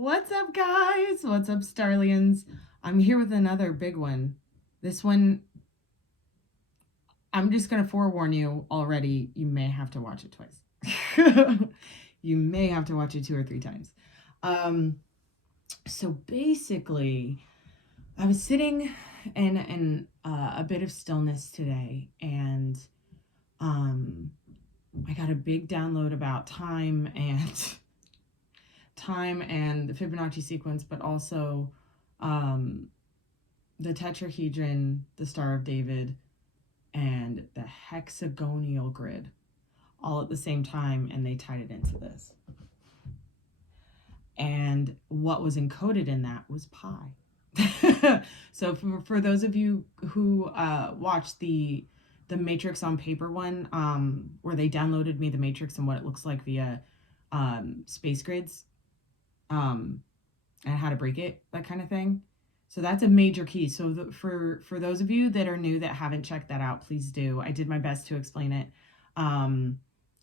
What's up, guys? What's up, Starlians? I'm here with another big one. This one, I'm just going to forewarn you already, you may have to watch it twice. You may have to watch it 2 or 3 times. So basically, I was sitting in a bit of stillness today, and I got a big download about time and the Fibonacci sequence, but also the tetrahedron, the Star of David, and the hexagonal grid all at the same time, and they tied it into this. And what was encoded in that was pi. So for those of you who watched the Matrix on Paper one, where they downloaded me the Matrix and what it looks like via space grids, and how to break it, that kind of thing. So that's a major key. So for those of you that are new that haven't checked that out, please do. I did my best to explain it.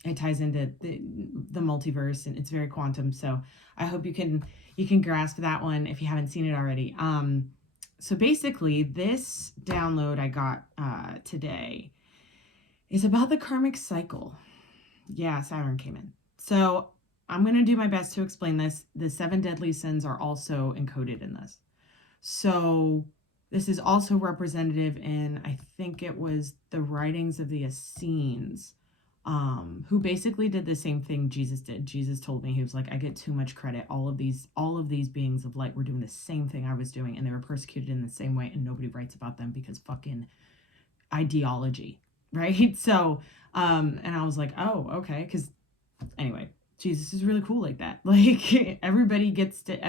It ties into the multiverse, and it's very quantum. So I hope you can grasp that one if you haven't seen it already. So basically, this download I got today is about the karmic cycle. Yeah, Saturn came in. So I'm going to do my best to explain this. The 7 deadly sins are also encoded in this. So this is also representative in, I think it was the writings of the Essenes, who basically did the same thing Jesus did. Jesus told me, he was like, I get too much credit. All of these beings of light were doing the same thing I was doing, and they were persecuted in the same way, and nobody writes about them because fucking ideology, right? So, and I was like, oh, okay, because anyway, Jesus is really cool like that. Like, everybody gets to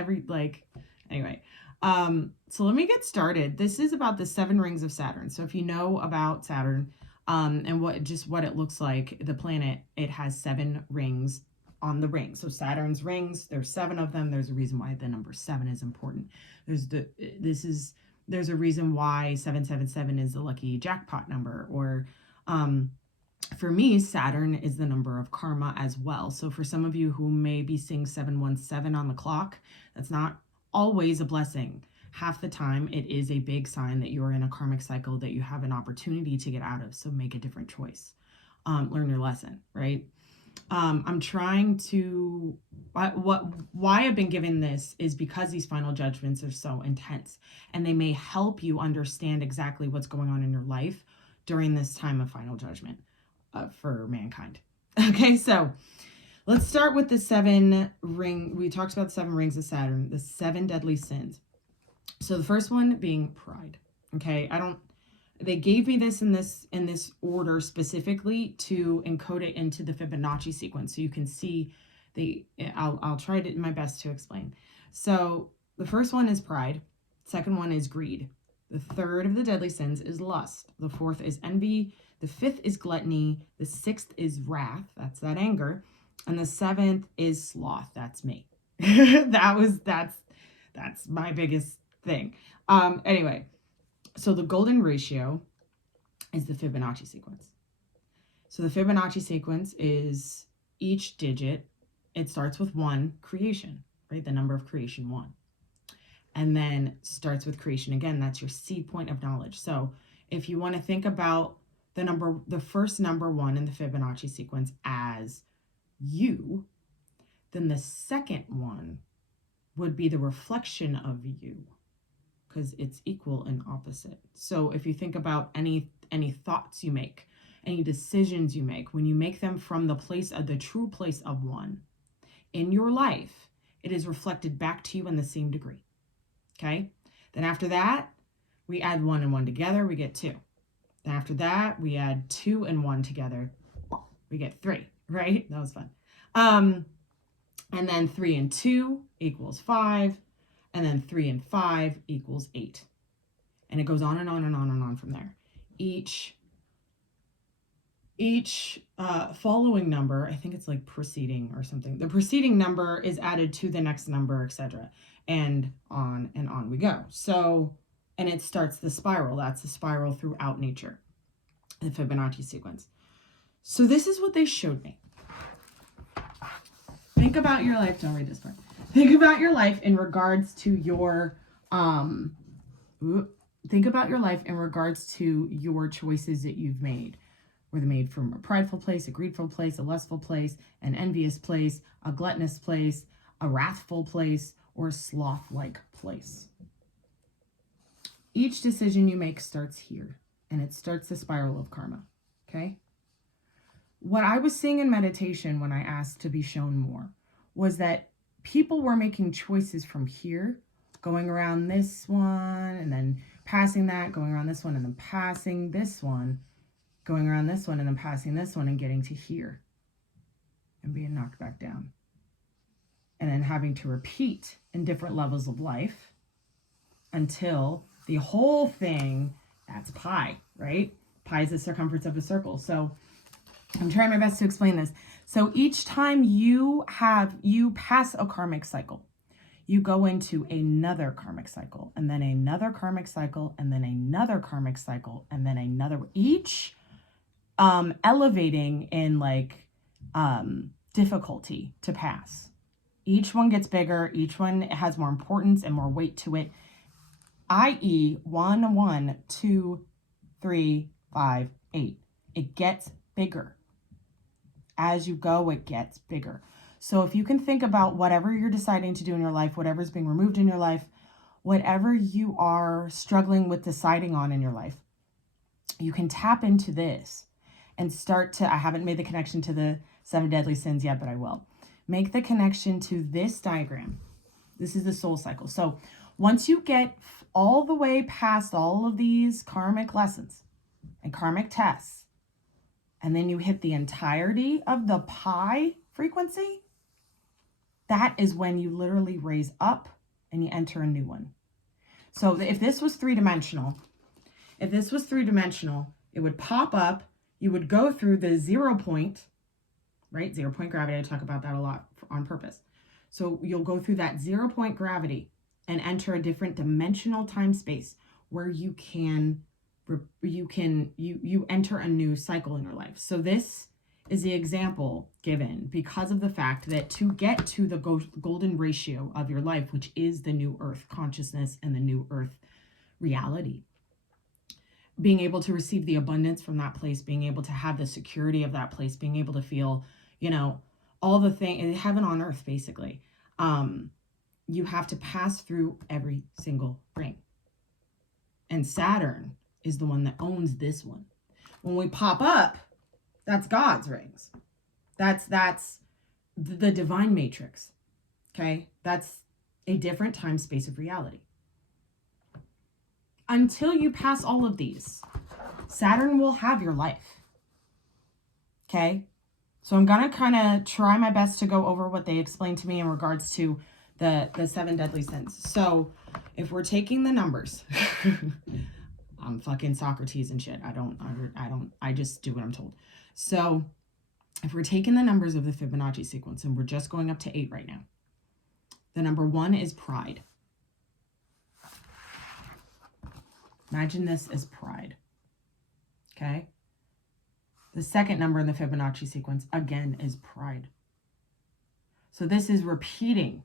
anyway. So let me get started. This is about the 7 rings of Saturn. So if you know about Saturn, and what it looks like, the planet, it has 7 rings on the ring. So Saturn's rings, there's 7 of them. There's a reason why the number 7 is important. There's a reason why 777 is the lucky jackpot number, or, for me, Saturn is the number of karma as well. So for some of you who may be seeing 717 on the clock, that's not always a blessing. Half the time, it is a big sign that you're in a karmic cycle that you have an opportunity to get out of. So make a different choice. Learn your lesson, right? I'm trying to, why I've been given this is because these final judgments are so intense, and they may help you understand exactly what's going on in your life during this time of final judgment for mankind. Okay, so let's start with the 7 ring. We talked about the 7 rings of Saturn, the 7 deadly sins. So the first one being pride. Okay, they gave me this in this order specifically to encode it into the Fibonacci sequence, so you can see I'll try my best to explain. So the first one is pride. Second one is greed. The third of the deadly sins is lust. The fourth is envy. The fifth is gluttony. The sixth is wrath. That's that anger. And the 7th is sloth. That's me. That's my biggest thing. Anyway, so the golden ratio is the Fibonacci sequence. So the Fibonacci sequence is each digit. It starts with 1, creation, right? The number of creation, 1. And then starts with creation again. That's your seed point of knowledge. So if you want to think about the first number 1 in the Fibonacci sequence as you, then the second one would be the reflection of you, because it's equal and opposite. So if you think about any thoughts you make, any decisions you make, when you make them from the true place of 1 in your life, it is reflected back to you in the same degree. Okay? Then after that, we add 1 and 1 together, we get 2. Then after that, we add 2 and 1 together, we get 3, right? That was fun. And then 3 and 2 equals 5. And then 3 and 5 equals 8. And it goes on and on and on and on from there. Each following number, I think it's like preceding or something. The preceding number is added to the next number, etc. And on we go. So, and it starts the spiral. That's the spiral throughout nature, the Fibonacci sequence. So this is what they showed me. Think about your life. Don't read this part. Think about your life in regards to your think about your life in regards to your choices that you've made. Were they made from a prideful place, a greedful place, a lustful place, an envious place, a gluttonous place, a wrathful place, or a sloth-like place? Each decision you make starts here, and it starts the spiral of karma, okay? What I was seeing in meditation when I asked to be shown more was that people were making choices from here, going around this one, and then passing that, going around this one, and then passing this one, going around this one, and then passing this one, and getting to here, and being knocked back down. And then having to repeat in different levels of life until the whole thing, that's pi, right? Pi is the circumference of a circle. So I'm trying my best to explain this. So each time you pass a karmic cycle, you go into another karmic cycle, and then another karmic cycle, and then another karmic cycle, and then another, each elevating in like difficulty to pass. Each one gets bigger. Each one has more importance and more weight to it, i.e. 1, 1, 2, 3, 5, 8. It gets bigger. As you go, it gets bigger. So if you can think about whatever you're deciding to do in your life, whatever's being removed in your life, whatever you are struggling with deciding on in your life, you can tap into this and start to, I haven't made the connection to the 7 deadly sins yet, but I will. Make the connection to this diagram. This is the soul cycle. So once you get all the way past all of these karmic lessons and karmic tests, and then you hit the entirety of the pi frequency, that is when you literally raise up and you enter a new one. So if this was three-dimensional, it would pop up, you would go through the 0 point, right? 0 point gravity, I talk about that a lot on purpose. So you'll go through that 0 point gravity and enter a different dimensional time space where you enter a new cycle in your life. So this is the example given because of the fact that to get to the golden ratio of your life, which is the new earth consciousness and the new earth reality, being able to receive the abundance from that place, being able to have the security of that place, being able to feel, all the things, heaven on earth, basically, you have to pass through every single ring. And Saturn is the one that owns this one. When we pop up, that's God's rings. That's the divine matrix. Okay? That's a different time space of reality. Until you pass all of these, Saturn will have your life. Okay? So I'm going to kind of try my best to go over what they explained to me in regards to the 7 deadly sins. So if we're taking the numbers, I'm fucking Socrates and shit. I just do what I'm told. So if we're taking the numbers of the Fibonacci sequence, and we're just going up to 8 right now, the number 1 is pride. Imagine this as pride. Okay? The second number in the Fibonacci sequence, again, is pride. So this is repeating,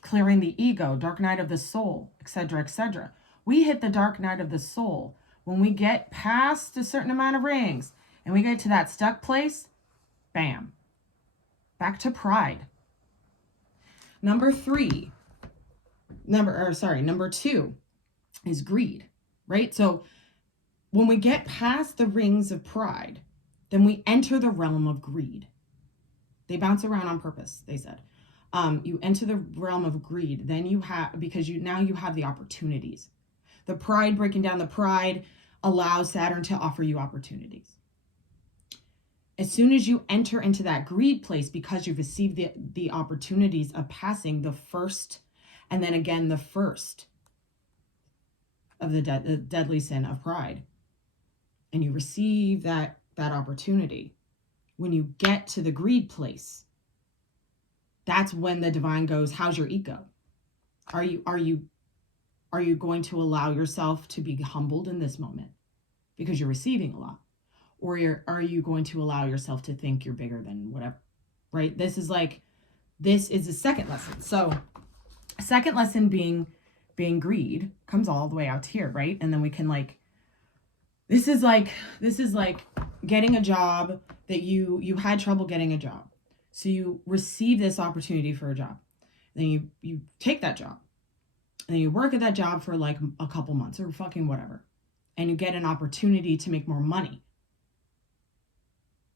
clearing the ego, dark night of the soul, etc., etc. We hit the dark night of the soul when we get past a certain amount of rings and we get to that stuck place, bam, back to pride. Number 2 is greed, right? So when we get past the rings of pride, then we enter the realm of greed. They bounce around on purpose, they said. You enter the realm of greed, then you have, because now you have the opportunities. The pride, breaking down the pride, allows Saturn to offer you opportunities. As soon as you enter into that greed place, because you've received the opportunities of passing the first, and then again the first of the deadly sin of pride, and you receive that opportunity, when you get to the greed place, that's when the divine goes, how's your ego? Are you going to allow yourself to be humbled in this moment because you're receiving a lot? Or are you going to allow yourself to think you're bigger than whatever, right? This is like This is the second lesson. So second lesson being greed comes all the way out to here, right? And then we can like, this is like getting a job that you had trouble getting a job. So you receive this opportunity for a job. Then you take that job. And then you work at that job for like a couple months or fucking whatever. And you get an opportunity to make more money.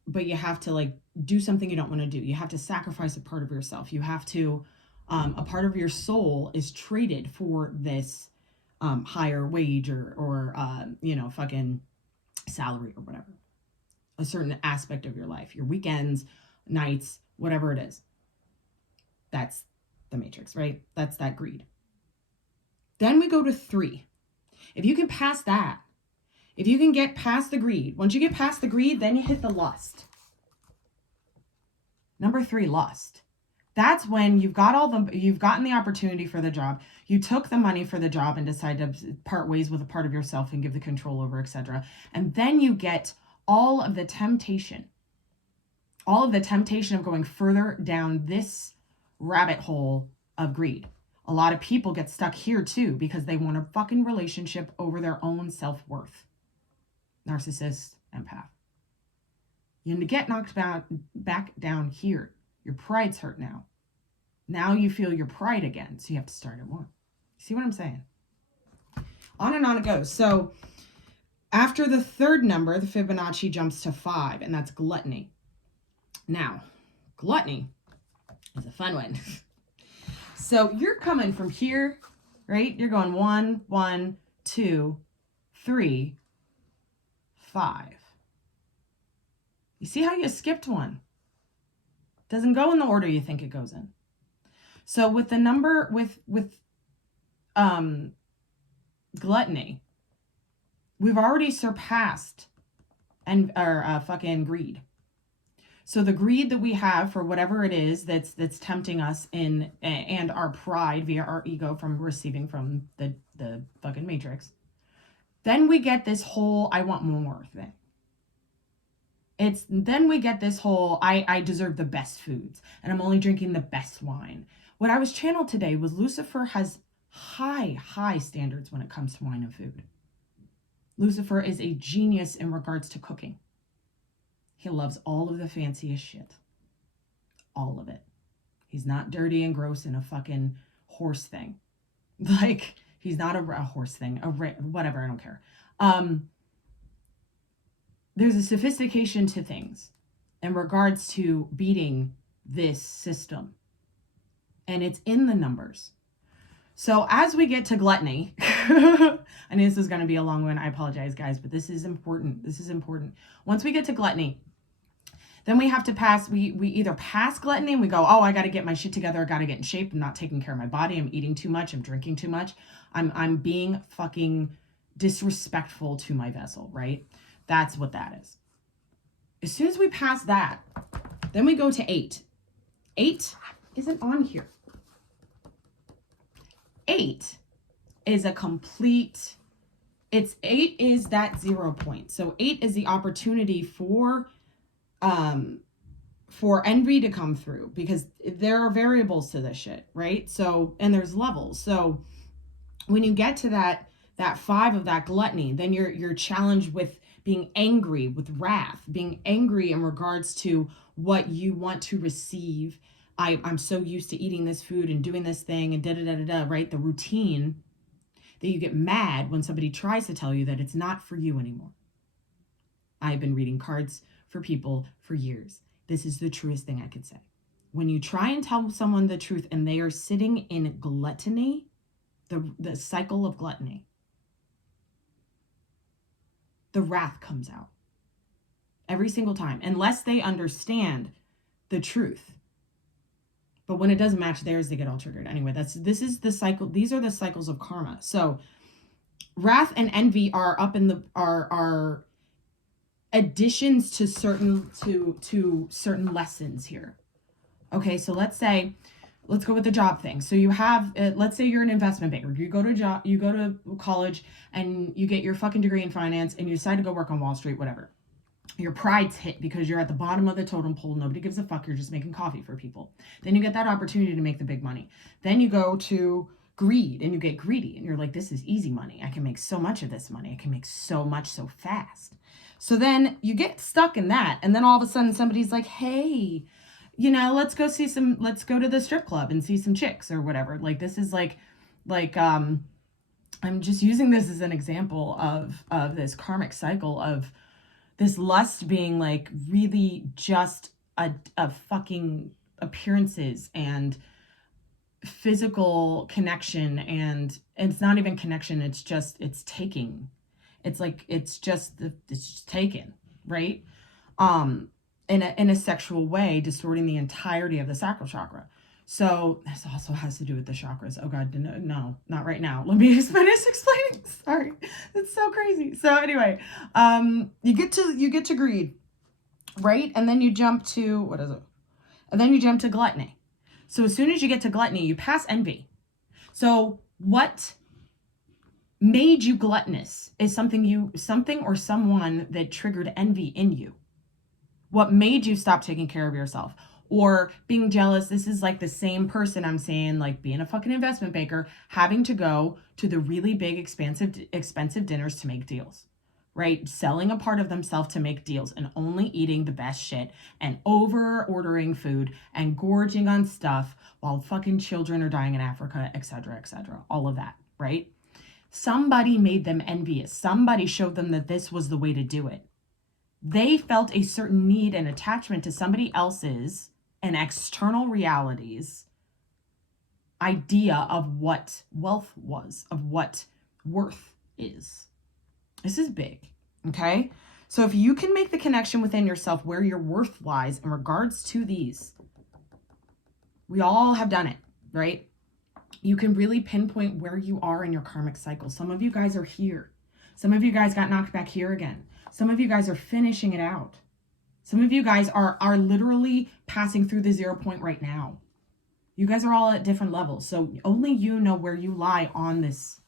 But you have to like do something you don't want to do. You have to sacrifice a part of yourself. You have to, a part of your soul is traded for this higher wage or fucking salary or whatever. A certain aspect of your life, your weekends, nights, whatever it is. That's the matrix, right? That's that greed. Then we go to 3. If you can pass that, if you can get past the greed, once you get past the greed, then you hit the lust. Number 3, lust. That's when you've gotten the opportunity for the job. You took the money for the job and decided to part ways with a part of yourself and give the control over, etc. And then you get all of the temptation of going further down this rabbit hole of greed. A lot of people get stuck here too because they want a fucking relationship over their own self-worth. Narcissist, empath. You need to get knocked back down here. Your pride's hurt now. Now you feel your pride again, so you have to start at 1. See what I'm saying? On and on it goes. So after the 3rd number, the Fibonacci jumps to 5, and that's gluttony. Now, gluttony is a fun one. So you're coming from here, right? You're going 1, 1, 2, 3, 5. You see how you skipped 1? Doesn't go in the order you think it goes in. So with the number with gluttony, we've already surpassed fucking greed. So the greed that we have for whatever it is that's tempting us in, and our pride via our ego from receiving from the fucking matrix, then we get this whole I want more thing. Then we get this whole I deserve the best foods and I'm only drinking the best wine. What I was channeled today was Lucifer has high standards when it comes to wine and food. Lucifer is a genius in regards to cooking. He loves all of the fanciest shit. All of it. He's not dirty and gross in a fucking horse thing. Like, he's not a horse thing. Whatever, I don't care. There's a sophistication to things in regards to beating this system. And it's in the numbers. So as we get to gluttony, I knew this was going to be a long one. I apologize, guys, but this is important. This is important. Once we get to gluttony, then we have to pass, we either pass gluttony and we go, oh, I got to get my shit together. I got to get in shape. I'm not taking care of my body. I'm eating too much. I'm drinking too much. I'm being fucking disrespectful to my vessel, right? That's what that is. As soon as we pass that, then we go to 8. 8 isn't on here. 8 is a complete, 8 is that 0 point. So 8 is the opportunity for envy to come through, because there are variables to this shit, right? So, and there's levels. So when you get to that 5 of that gluttony, then you're challenged with being angry, with wrath, being angry in regards to what you want to receive. I'm so used to eating this food and doing this thing and da-da-da-da-da, right? The routine, that you get mad when somebody tries to tell you that it's not for you anymore. I've been reading cards for people for years. This is the truest thing I could say. When you try and tell someone the truth and they are sitting in gluttony, the cycle of gluttony, the wrath comes out every single time, unless they understand the truth. But when it doesn't match theirs, they get all triggered. Anyway, this is the cycle. These are the cycles of karma. So wrath and envy are up in the are additions to certain lessons here. Okay, so let's go with the job thing. So you have, let's say you're an investment banker. You go to college and you get your fucking degree in finance and you decide to go work on Wall Street, whatever. Your pride's hit because you're at the bottom of the totem pole. Nobody gives a fuck. You're just making coffee for people. Then you get that opportunity to make the big money. Then you go to greed and you get greedy and you're like, this is easy money. I can make so much of this money. I can make so much so fast. So then you get stuck in that. And then all of a sudden somebody's like, hey, let's go to the strip club and see some chicks or whatever. Like, this is I'm just using this as an example of this karmic cycle of this lust being like really just a fucking appearances and physical connection, and it's not even connection, it's taking. It's just taken, right? In a sexual way, distorting the entirety of the sacral chakra. So this also has to do with the chakras. Oh God, no, not right now. Let me finish explaining. Sorry, it's so crazy. So anyway, you get to greed, right? And then you jump to, what is it? And then you jump to gluttony. So as soon as you get to gluttony, you pass envy. So what made you gluttonous is something or someone that triggered envy in you. What made you stop taking care of yourself or being jealous? This is like the same person I'm saying, like being a fucking investment banker, having to go to the really big, expensive dinners to make deals, right? Selling a part of themselves to make deals and only eating the best shit and over ordering food and gorging on stuff while fucking children are dying in Africa, etc., all of that, right? Somebody made them envious. Somebody showed them that this was the way to do it. They felt a certain need and attachment to somebody else's and external realities idea of what wealth was, of what worth is. This is big, okay? So if you can make the connection within yourself where your worth lies in regards to these, we all have done it, right? You can really pinpoint where you are in your karmic cycle. Some of you guys are here. Some of you guys got knocked back here again. Some of you guys are finishing it out. Some of you guys are literally passing through the 0 point right now. You guys are all at different levels. So only you know where you lie on this,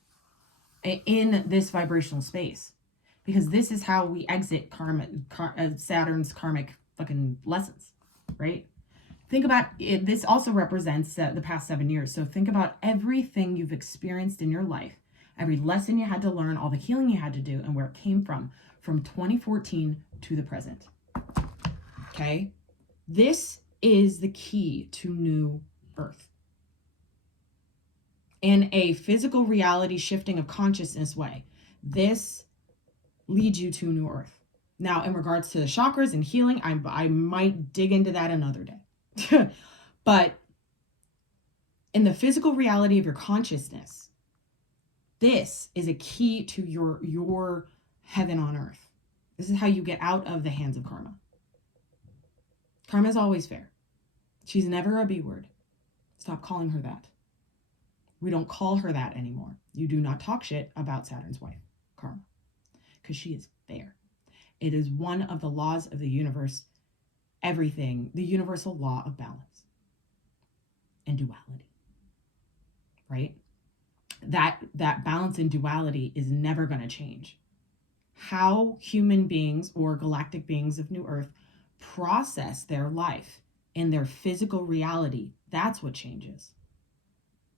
in this vibrational space. Because this is how we exit Saturn's karmic fucking lessons, right? Think about it. This also represents the past 7 years. So think about everything you've experienced in your life, every lesson you had to learn, all the healing you had to do, and where it came from 2014 to the present. Okay? This is the key to New Earth. In a physical reality shifting of consciousness way, this leads you to New Earth. Now, in regards to the chakras and healing, I might dig into that another day. But in the physical reality of your consciousness, this is a key to your heaven on earth. This is how you get out of the hands of karma. Karma is always fair. She's never a B word. Stop calling her that. We don't call her that anymore. You do not talk shit about Saturn's wife, karma, because she is fair. It is one of the laws of the universe, everything, the universal law of balance and duality, right? That balance and duality is never going to change. How human beings or galactic beings of New Earth process their life in their physical reality, that's what changes.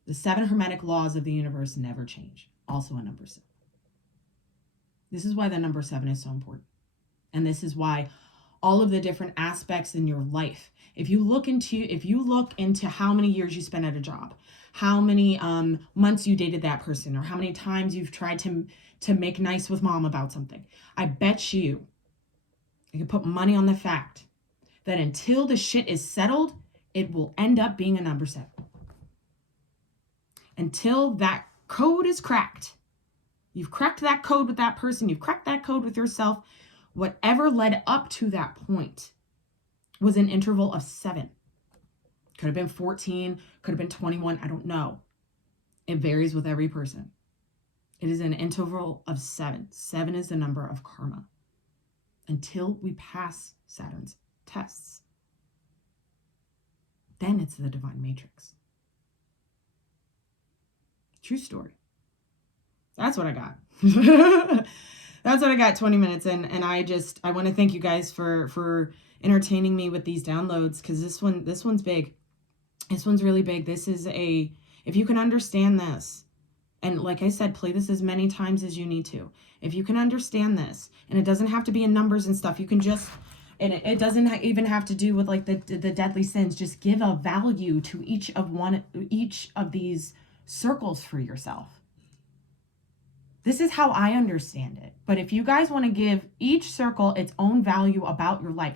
The 7 hermetic laws of the universe never change. Also a number 7. This is why the number 7 is so important. And this is why all of the different aspects in your life, if you look into how many years you spent at a job, how many months you dated that person, or how many times you've tried to make nice with mom about something, I bet you can put money on the fact that until the shit is settled, it will end up being a number 7. Until that code is cracked. You've cracked that code with that person. You've cracked that code with yourself. Whatever led up to that point was an interval of 7. Could have been 14, could have been 21, I don't know. It varies with every person. It is an interval of 7. 7 is the number of karma. Until we pass Saturn's tests. Then it's the divine matrix. True story. That's what I got. that's what I got, 20 minutes in. And I want to thank you guys for entertaining me with these downloads, because this one's big. This one's really big. This is if you can understand this, and like I said, play this as many times as you need to. If you can understand this, and it doesn't have to be in numbers and stuff, you can just, and it doesn't even have to do with like the deadly sins. Just give a value to each of these circles for yourself. This is how I understand it. But if you guys want to give each circle its own value about your life,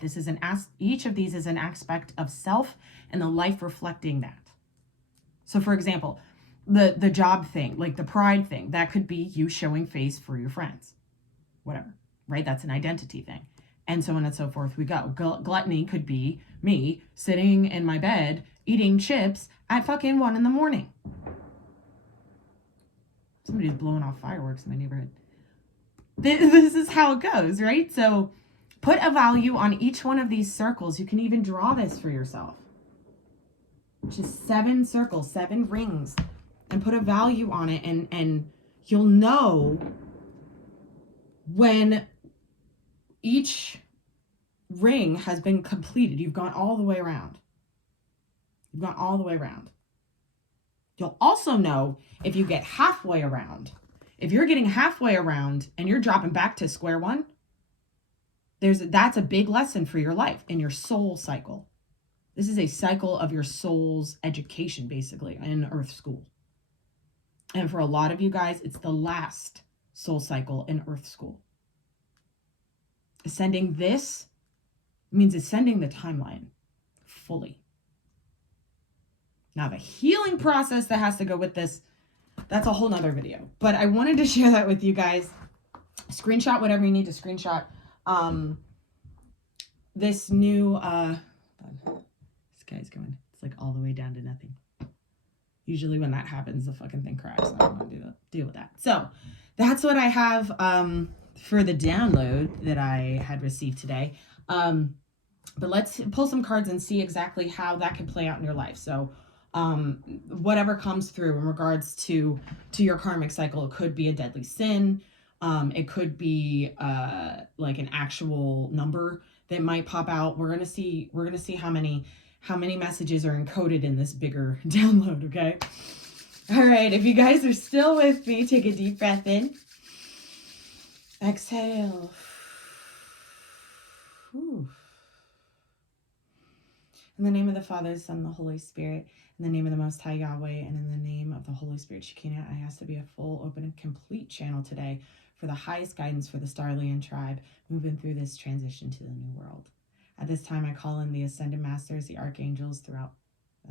each of these is an aspect of self and the life reflecting that. So for example, the job thing, like the pride thing, that could be you showing face for your friends, whatever, right? That's an identity thing. And so on and so forth we go. Gluttony could be me sitting in my bed eating chips at fucking 1 a.m. Somebody's blowing off fireworks in my neighborhood. This is how it goes, right? So put a value on each one of these circles. You can even draw this for yourself. Just 7 circles, 7 rings, and put a value on it, and you'll know when each ring has been completed. You've gone all the way around. You've gone all the way around. You'll also know if you get halfway around. If you're getting halfway around and you're dropping back to square one, that's a big lesson for your life and your soul cycle. This is a cycle of your soul's education, basically, in Earth School. And for a lot of you guys, it's the last soul cycle in Earth School. Ascending this means ascending the timeline fully. Now, the healing process that has to go with this, that's a whole nother video. But I wanted to share that with you guys. Screenshot whatever you need to screenshot. This new, this guy's going, it's like all the way down to nothing. Usually when that happens, the fucking thing cracks. I don't want to deal with that. So that's what I have for the download that I had received today. But let's pull some cards and see exactly how that can play out in your life. So whatever comes through in regards to your karmic cycle, it could be a deadly sin. It could be like an actual number that might pop out. We're gonna see how many messages are encoded in this bigger download. Okay. All right. If you guys are still with me, take a deep breath in. Exhale. Whew. In the name of the Father, the Son, and the Holy Spirit, in the name of the Most High Yahweh, and in the name of the Holy Spirit, Shekinah, I ask to be a full, open, and complete channel today for the highest guidance for the Starlian tribe moving through this transition to the new world. At this time, I call in the Ascended Masters, the Archangels throughout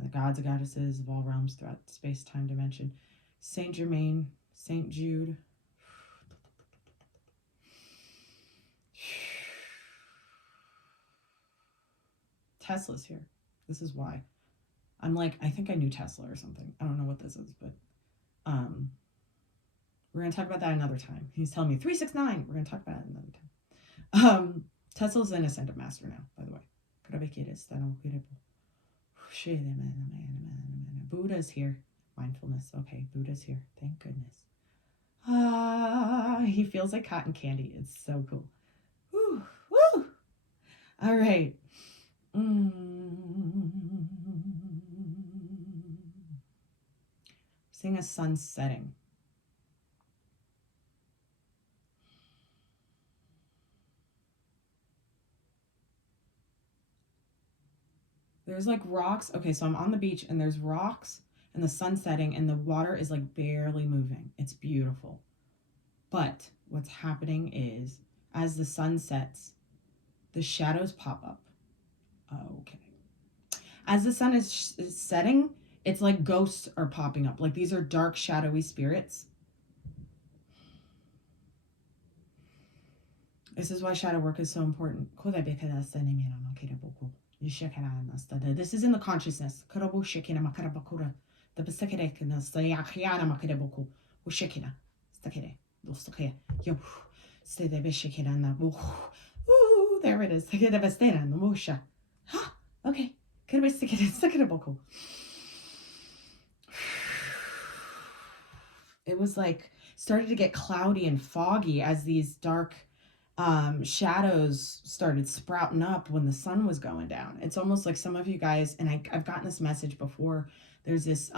the gods and goddesses of all realms throughout space-time dimension. Saint Germain, Saint Jude. Tesla's here. This is why. I'm like, I think I knew Tesla or something. I don't know what this is, but we're going to talk about that another time. He's telling me 369. We're going to talk about it another time. Tesla's an Ascended Master now, by the way. Buddha's here. Mindfulness. Okay, Buddha's here. Thank goodness. He feels like cotton candy. It's so cool. Woo, woo. All right. Seeing a sun setting. There's like rocks. Okay, so I'm on the beach and there's rocks and the sun setting and the water is like barely moving. It's beautiful. But what's happening is as the sun sets, the shadows pop up. Okay. As the sun is setting, it's like ghosts are popping up. Like these are dark, shadowy spirits. This is why shadow work is so important. This is in the consciousness. There it is. Okay. It was like, started to get cloudy and foggy as these dark shadows started sprouting up when the sun was going down. It's almost like some of you guys, and I've gotten this message before, there's this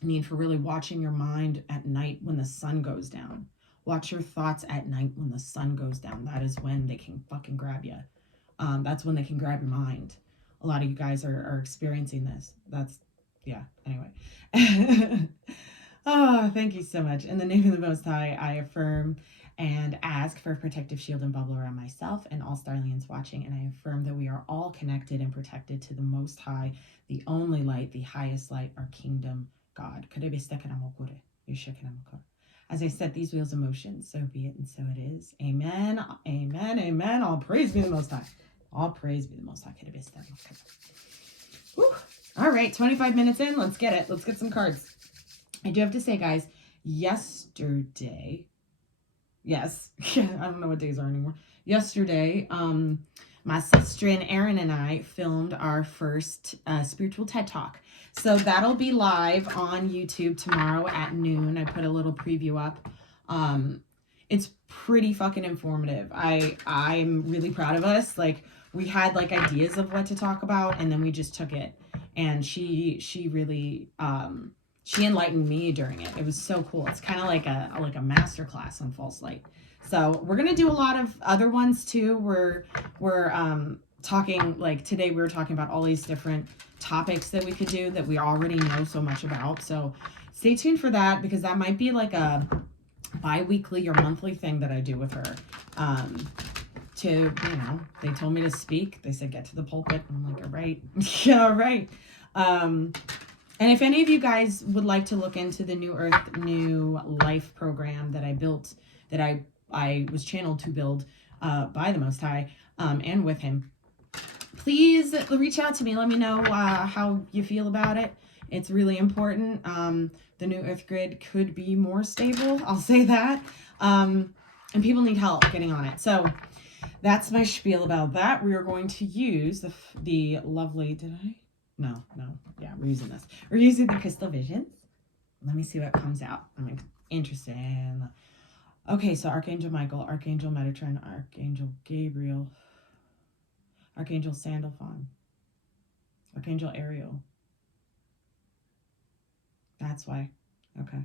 need for really watching your mind at night when the sun goes down. Watch your thoughts at night when the sun goes down. That is when they can fucking grab you. That's when they can grab your mind. A lot of you guys are experiencing this. That's, yeah, anyway. Oh, thank you so much. In the name of the Most High, I affirm and ask for a protective shield and bubble around myself and all Starlians watching, and I affirm that we are all connected and protected to the Most High, the only light, the highest light, our kingdom, God. As I set these wheels in motion, so be it and so it is. Amen, amen, amen. All praise be the Most High. All praise be the Most High. Whew. All right, 25 minutes in. Let's get it. Let's get some cards. I do have to say, guys, yesterday, yes, I don't know what days are anymore. Yesterday, my sister and Aaron and I filmed our first spiritual TED Talk. So that'll be live on YouTube tomorrow at noon. I put a little preview up. It's pretty fucking informative. I'm really proud of us. Like, we had like ideas of what to talk about, and then we just took it. And she really she enlightened me during it. It was so cool. It's kind of like a master class on false light. So we're gonna do a lot of other ones too. We're talking, like today we were talking about all these different topics that we could do that we already know so much about. So stay tuned for that, because that might be like a bi-weekly or monthly thing that I do with her. To, you know, they told me to speak. They said, get to the pulpit. And I'm like, all right. Yeah, all right. And if any of you guys would like to look into the New Earth, New Life program that I built, that I was channeled to build by the Most High and with him, please reach out to me. Let me know how you feel about it. It's really important. The New Earth grid could be more stable. I'll say that. And people need help getting on it. So that's my spiel about that. We are going to use the lovely, No. Yeah, we're using this. We're using the Crystal Visions. Let me see what comes out. I'm interested in. Okay, so Archangel Michael, Archangel Metatron, Archangel Gabriel, Archangel Sandalphon, Archangel Ariel. That's why. Okay.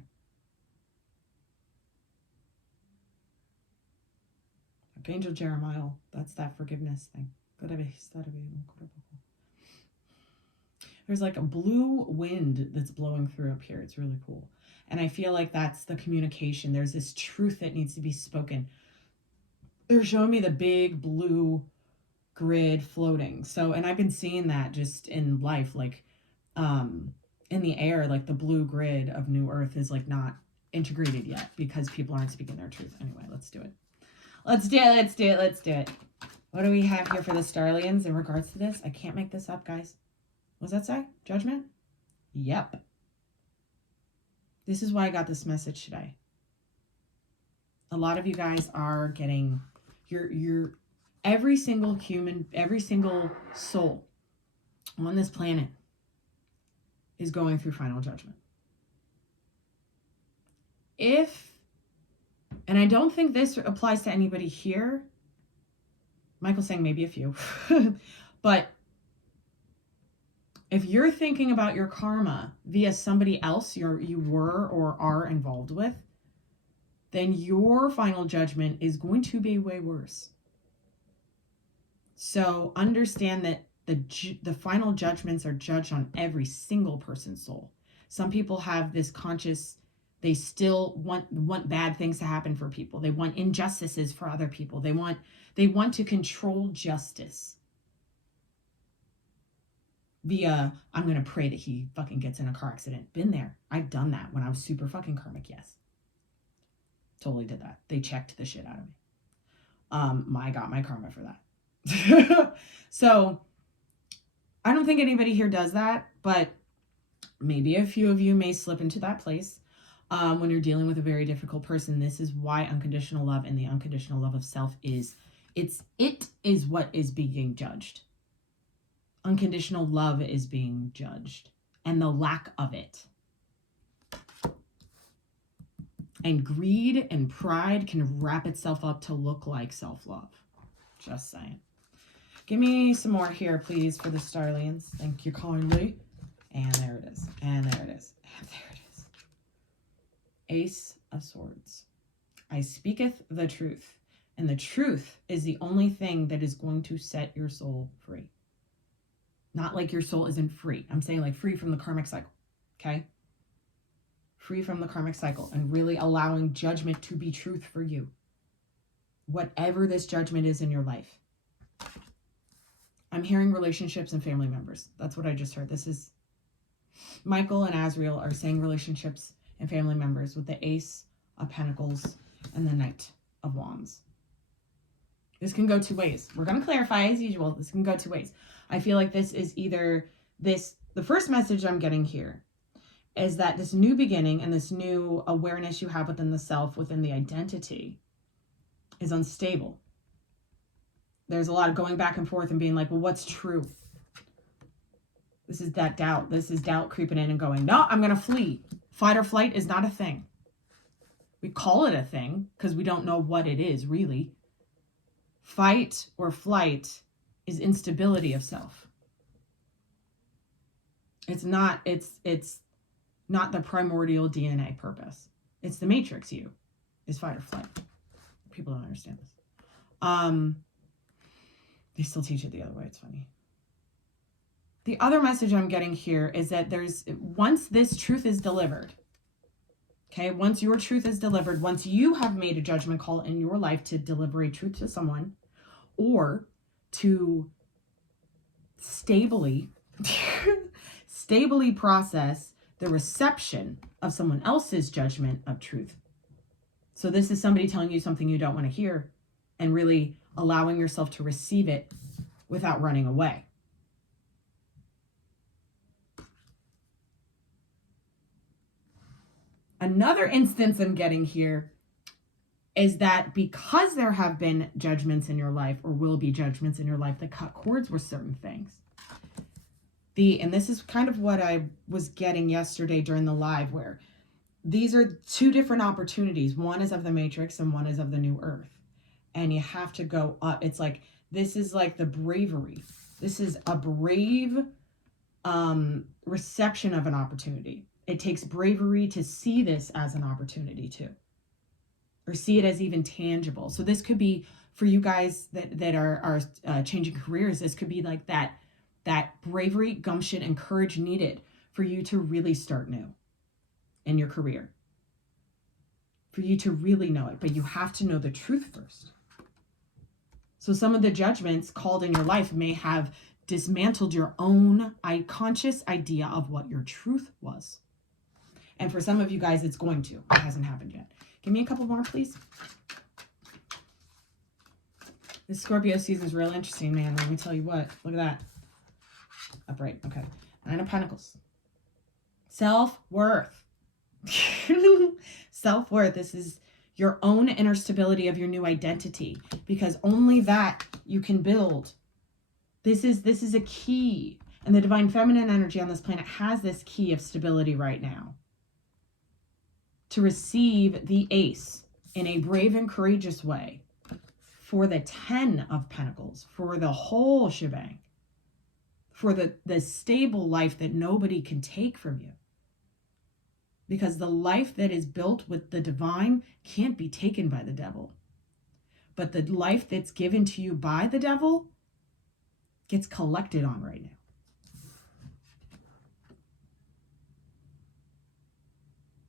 Archangel Jeremiah. That's that forgiveness thing. There's like a blue wind that's blowing through up here. It's really cool. And I feel like that's the communication. There's this truth that needs to be spoken. They're showing me the big blue grid floating. So, and I've been seeing that just in life, like in the air, like the blue grid of New Earth is like not integrated yet because people aren't speaking their truth. Anyway, let's do it. Let's do it. What do we have here for the Starlians in regards to this? I can't make this up, guys. What does that say? Judgment? Yep. This is why I got this message today. A lot of you guys are getting your every single human, every single soul on this planet is going through final judgment. And I don't think this applies to anybody here. Michael's saying maybe a few. But if you're thinking about your karma via somebody else you were or are involved with, then your final judgment is going to be way worse. So understand that the final judgments are judged on every single person's soul. Some people have this conscious, they still want bad things to happen for people. They want injustices for other people. They want to control justice via, I'm going to pray that he fucking gets in a car accident. Been there. I've done that when I was super fucking karmic. Yes. Totally did that. They checked the shit out of me. I got my karma for that. So I don't think anybody here does that, but maybe a few of you may slip into that place when you're dealing with a very difficult person. This is why unconditional love and the unconditional love of self is what is being judged. Unconditional love is being judged, and the lack of it. And greed and pride can wrap itself up to look like self-love. Just saying. Give me some more here, please, for the Starlians. Thank you kindly. And there it is. And there it is. And there it is. Ace of Swords. I speaketh the truth. And the truth is the only thing that is going to set your soul free. Not like your soul isn't free. I'm saying like free from the karmic cycle. Okay? Free from the karmic cycle and really allowing judgment to be truth for you. Whatever this judgment is in your life. I'm hearing relationships and family members. That's what I just heard. This is Michael and Azrael are saying relationships and family members with the Ace of Pentacles and the Knight of Wands. This can go two ways. We're going to clarify as usual. This can go two ways. I feel like this is either this, the first message I'm getting here is that this new beginning and this new awareness you have within the self, within the identity, is unstable. There's a lot of going back and forth and being like, well, what's true? This is that doubt. This is doubt creeping in and going, no, I'm going to flee. Fight or flight is not a thing. We call it a thing because we don't know what it is really. Fight or flight is instability of self. It's not the primordial DNA purpose. It's the matrix you is fight or flight. People don't understand this. They still teach it the other way. It's funny. The other message I'm getting here is that once this truth is delivered, okay, once your truth is delivered, once you have made a judgment call in your life to deliver a truth to someone or to stably process the reception of someone else's judgment of truth. So this is somebody telling you something you don't want to hear and really allowing yourself to receive it without running away. Another instance I'm getting here is that because there have been judgments in your life or will be judgments in your life that cut cords with certain things. And this is kind of what I was getting yesterday during the live, where these are two different opportunities. One is of the matrix and one is of the new earth. And you have to go up. It's like, this is like the bravery. This is a brave reception of an opportunity. It takes bravery to see this as an opportunity too. Or see it as even tangible. So this could be for you guys that are changing careers. This could be like that bravery, gumption, and courage needed for you to really start new in your career. For you to really know it. But you have to know the truth first. So some of the judgments called in your life may have dismantled your own conscious idea of what your truth was. And for some of you guys, it's going to. It hasn't happened yet. Give me a couple more, please. This Scorpio season is real interesting, man. Let me tell you what. Look at that. Upright. Okay. 9 of Pentacles. Self-worth. Self-worth. This is your own inner stability of your new identity. Because only that you can build. This is a key. And the divine feminine energy on this planet has this key of stability right now. To receive the ace in a brave and courageous way for the 10 of Pentacles, for the whole shebang, for the stable life that nobody can take from you. Because the life that is built with the divine can't be taken by the devil. But the life that's given to you by the devil gets collected on right now.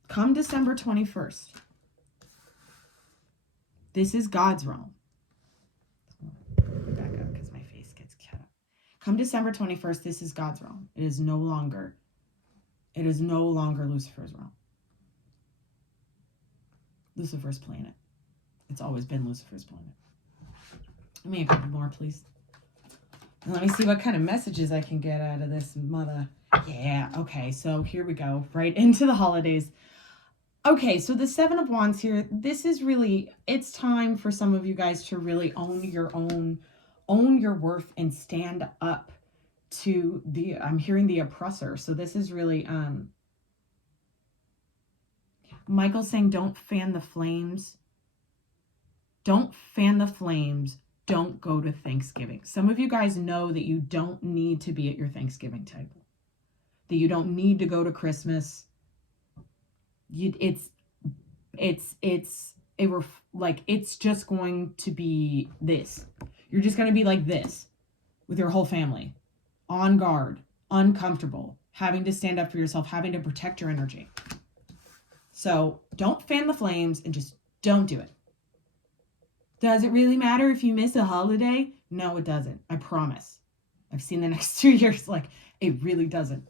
Come December 21st, this is God's realm. Back up because my face gets cut up. Come December 21st, this is God's realm. It is no longer Lucifer's realm. Lucifer's planet. It's always been Lucifer's planet. Give me a couple more, please. And let me see what kind of messages I can get out of this mother. Yeah, okay, so here we go. Right into the holidays. Okay, so the 7 of Wands here, this is really, it's time for some of you guys to really own your worth and stand up to I'm hearing the oppressor. So this is really, yeah, Michael's saying, don't fan the flames. Don't fan the flames. Don't go to Thanksgiving. Some of you guys know that you don't need to be at your Thanksgiving table, that you don't need to go to Christmas. It's just going to be this. You're just going to be like this with your whole family, on guard, uncomfortable, having to stand up for yourself, having to protect your energy. So don't fan the flames and just don't do it. Does it really matter if you miss a holiday? No, it doesn't. I promise. I've seen the next 2 years. Like, it really doesn't.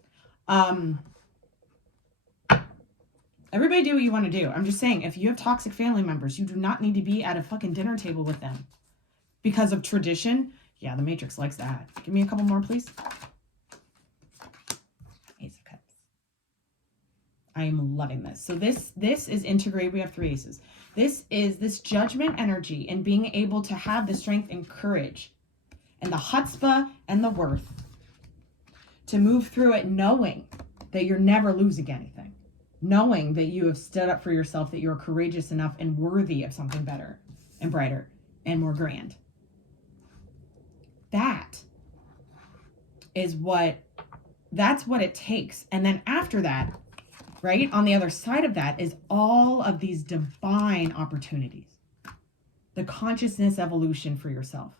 Everybody do what you want to do. I'm just saying, if you have toxic family members, you do not need to be at a fucking dinner table with them because of tradition. Yeah, the Matrix likes that. Give me a couple more, please. Ace of Cups. I am loving this. So this is integrate. We have 3 aces. This is this judgment energy and being able to have the strength and courage and the chutzpah and the worth to move through it, knowing that you're never losing anything, knowing that you have stood up for yourself, that you're courageous enough and worthy of something better and brighter and more grand. That's what it takes. And then after that, right, on the other side of that is all of these divine opportunities, the consciousness evolution for yourself,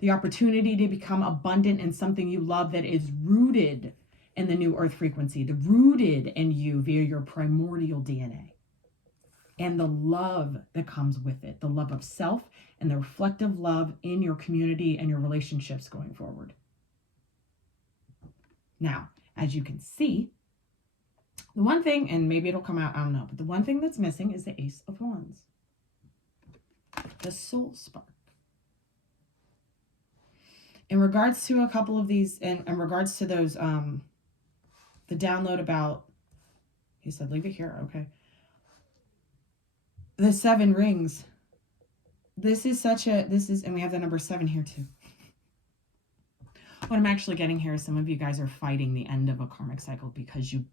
the opportunity to become abundant in something you love that is rooted in the new earth frequency, the rooted in you via your primordial DNA, and the love that comes with it, the love of self and the reflective love in your community and your relationships going forward. Now, as you can see, the one thing, and maybe it'll come out, I don't know, but the one thing that's missing is the Ace of Wands, the soul spark. In regards to a couple of these, in regards to those, the download about, he said, leave it here, okay. The 7 rings. And we have the number 7 here too. What I'm actually getting here is some of you guys are fighting the end of a karmic cycle because you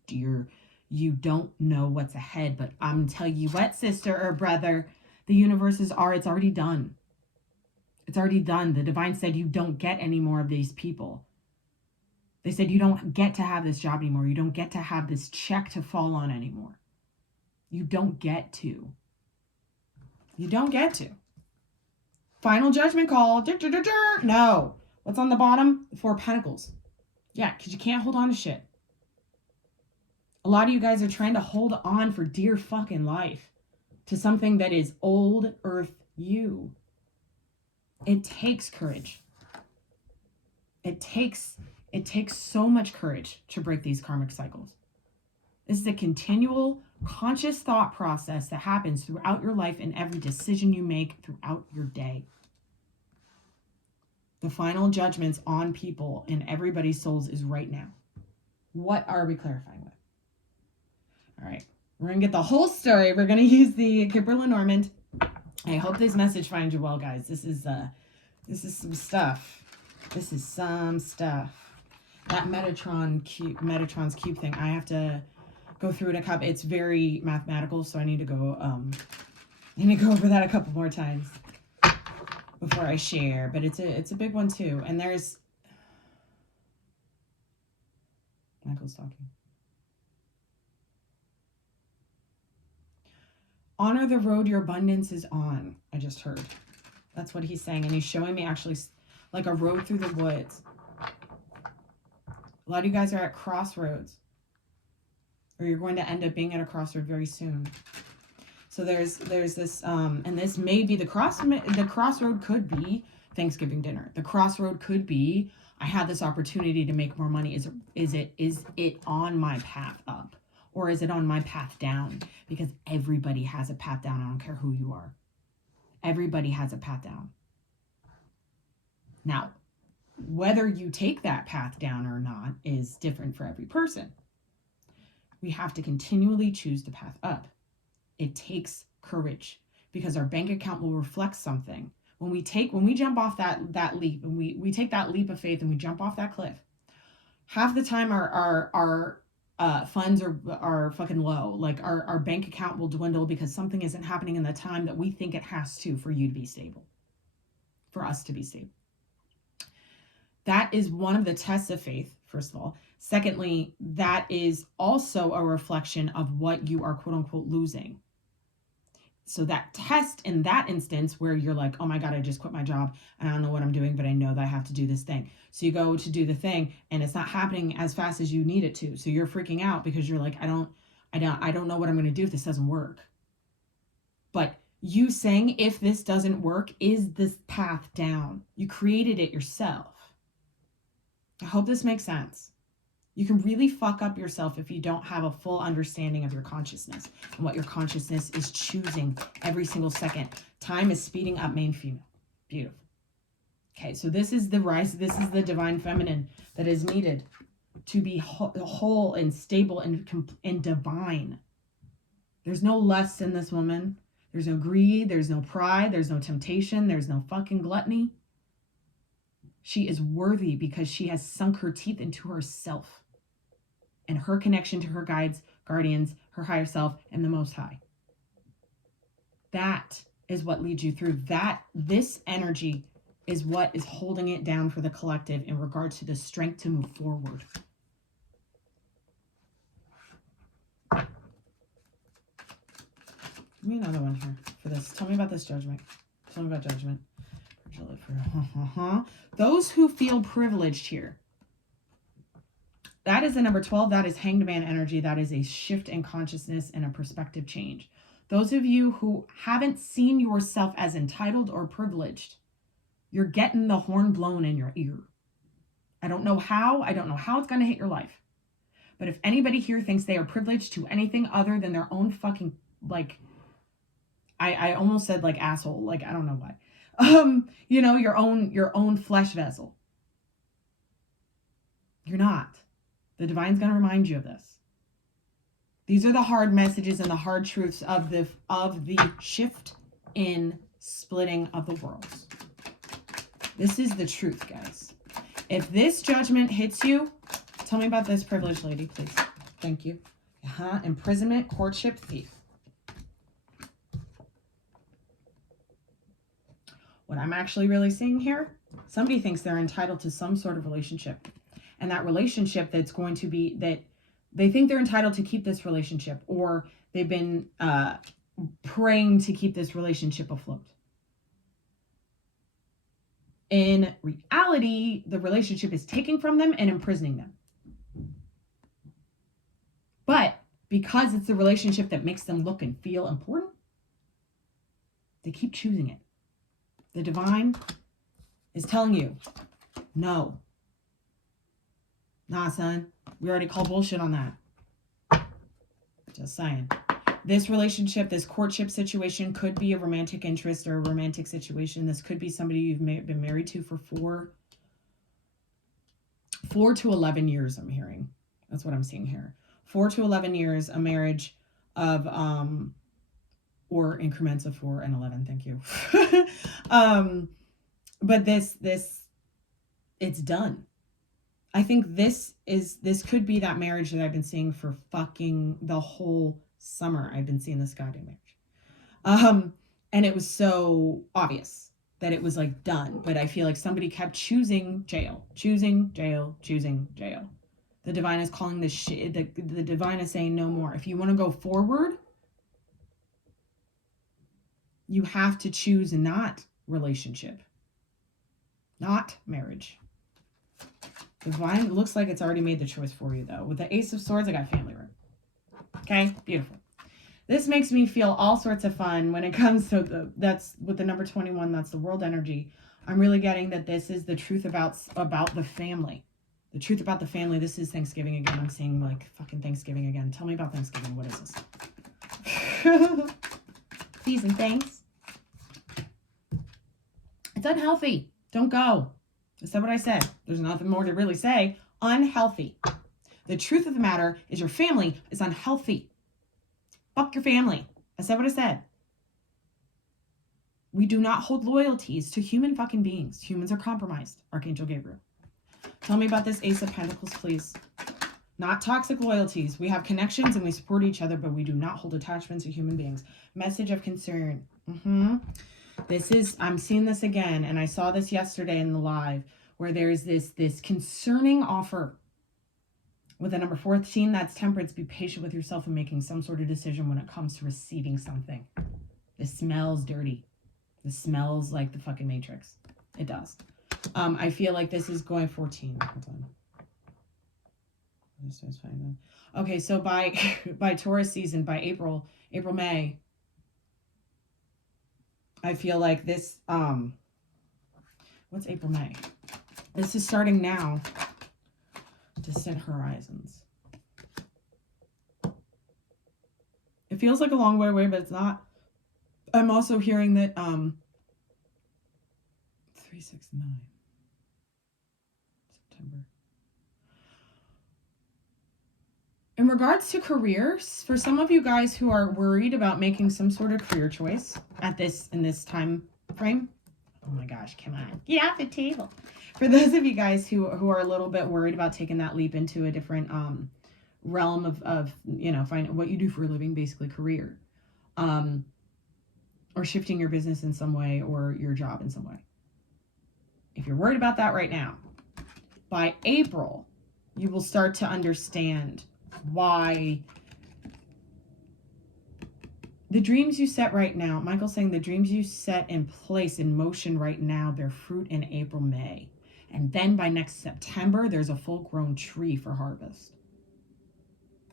don't know what's ahead. But I'm telling you what, sister or brother, the universes it's already done. It's already done. The divine said you don't get any more of these people. They said you don't get to have this job anymore. You don't get to have this check to fall on anymore. You don't get to. You don't get to. Final judgment call. No. What's on the bottom? The 4 of Pentacles. Yeah, because you can't hold on to shit. A lot of you guys are trying to hold on for dear fucking life to something that is old earth you. It takes courage. It takes so much courage to break these karmic cycles. This is a continual conscious thought process that happens throughout your life and every decision you make throughout your day. The final judgments on people in everybody's souls is right now. What are we clarifying with? All right, we're going to get the whole story. We're going to use the Kipper Lenormand. I hope this message finds you well, guys. This is some stuff. This is some stuff. That Metatron's cube thing, I have to go through it a couple. It's very mathematical, so I need to go over that a couple more times before I share. But it's a big one too. And there's Michael's talking. Honor the road your abundance is on. I just heard. That's what he's saying. And he's showing me actually like a road through the woods. A lot of you guys are at crossroads. Or you're going to end up being at a crossroad very soon. So there's this, and this may be the crossroad could be Thanksgiving dinner. The crossroad could be, I have this opportunity to make more money. Is it on my path up? Or is it on my path down? Because everybody has a path down. I don't care who you are. Everybody has a path down. Now, whether you take that path down or not is different for every person. We have to continually choose the path up. It takes courage because our bank account will reflect something. When we jump off that leap and we take that leap of faith and we jump off that cliff, half the time our funds are fucking low. Like our bank account will dwindle because something isn't happening in the time that we think it has to for you to be stable, for us to be stable. That is one of the tests of faith, first of all. Secondly, that is also a reflection of what you are quote unquote losing. So that test in that instance where you're like, oh my God, I just quit my job and I don't know what I'm doing, but I know that I have to do this thing. So you go to do the thing and it's not happening as fast as you need it to. So you're freaking out because you're like, I don't know what I'm going to do if this doesn't work. But you saying if this doesn't work is this path down. You created it yourself. I hope this makes sense. You can really fuck up yourself if you don't have a full understanding of your consciousness and what your consciousness is choosing every single second. Time is speeding up, main female. Beautiful. Okay, so this is the rise. This is the divine feminine that is needed to be whole and stable and divine. There's no lust in this woman. There's no greed. There's no pride. There's no temptation. There's no fucking gluttony. She is worthy because she has sunk her teeth into herself and her connection to her guides, guardians, her higher self, and the Most High. That is what leads you through. This energy is what is holding it down for the collective in regard to the strength to move forward. Give me another one here for this. Tell me about this judgment. Tell me about judgment. Those who feel privileged here. That is the number 12. That is hanged man energy. That is a shift in consciousness and a perspective change. Those of you who haven't seen yourself as entitled or privileged, you're getting the horn blown in your ear. I don't know how it's going to hit your life. But if anybody here thinks they are privileged to anything other than their own fucking, like, I almost said like asshole, like, I don't know why. Your own flesh vessel. You're not. The divine's going to remind you of this. These are the hard messages and the hard truths of the shift in splitting of the worlds. This is the truth, guys. If this judgment hits you, tell me about this privileged lady, please. Thank you. Imprisonment, courtship, thief. What I'm actually really seeing here, somebody thinks they're entitled to some sort of relationship. And that relationship that's going to be, that they think they're entitled to keep this relationship, or they've been praying to keep this relationship afloat. In reality, the relationship is taking from them and imprisoning them. But because it's the relationship that makes them look and feel important, they keep choosing it. The divine is telling you, no. Nah, son. We already called bullshit on that. Just saying. This relationship, this courtship situation could be a romantic interest or a romantic situation. This could be somebody you've been married to for 4 to 11 years, I'm hearing. That's what I'm seeing here. 4 to 11 years, a marriage of, or increments of 4 and 11. Thank you. But this, it's done. I think this could be that marriage that I've been seeing for fucking the whole summer. I've been seeing this goddamn marriage. And it was so obvious that it was like done. But I feel like somebody kept choosing jail. The divine is calling this shit. The divine is saying no more. If you want to go forward, you have to choose not relationship, not marriage. The divine looks like it's already made the choice for you, though. With the Ace of Swords, I got family room. Okay, beautiful. This makes me feel all sorts of fun when it comes to that's with the number 21. That's the world energy. I'm really getting that this is the truth about the family. The truth about the family. This is Thanksgiving again. I'm seeing like fucking Thanksgiving again. Tell me about Thanksgiving. What is this? Please and thanks. It's unhealthy. Don't go. I said what I said. There's nothing more to really say. Unhealthy. The truth of the matter is your family is unhealthy. Fuck your family. I said what I said. We do not hold loyalties to human fucking beings. Humans are compromised. Archangel Gabriel. Tell me about this Ace of Pentacles, please. Not toxic loyalties. We have connections and we support each other, but we do not hold attachments to human beings. Message of concern. This is, I'm seeing this again, and I saw this yesterday in the live, where there's this concerning offer. With the number 14, that's temperance. Be patient with yourself in making some sort of decision when it comes to receiving something. This smells dirty. This smells like the fucking Matrix. It does. I feel like this is going 14. Hold on. This is fine. Okay, so by Taurus season, by April, May, I feel like this, what's April, May? This is starting now. Distant horizons. It feels like a long way away, but it's not. I'm also hearing that 369 September. In regards to careers, for some of you guys who are worried about making some sort of career choice in this time frame, oh my gosh, come on, get off the table. For those of you guys who are a little bit worried about taking that leap into a different realm of find what you do for a living, basically career, or shifting your business in some way or your job in some way. If you're worried about that right now, by April, you will start to understand why the dreams you set right now, Michael's saying the dreams you set in place, in motion right now, bear fruit in April, May. And then by next September, there's a full-grown tree for harvest.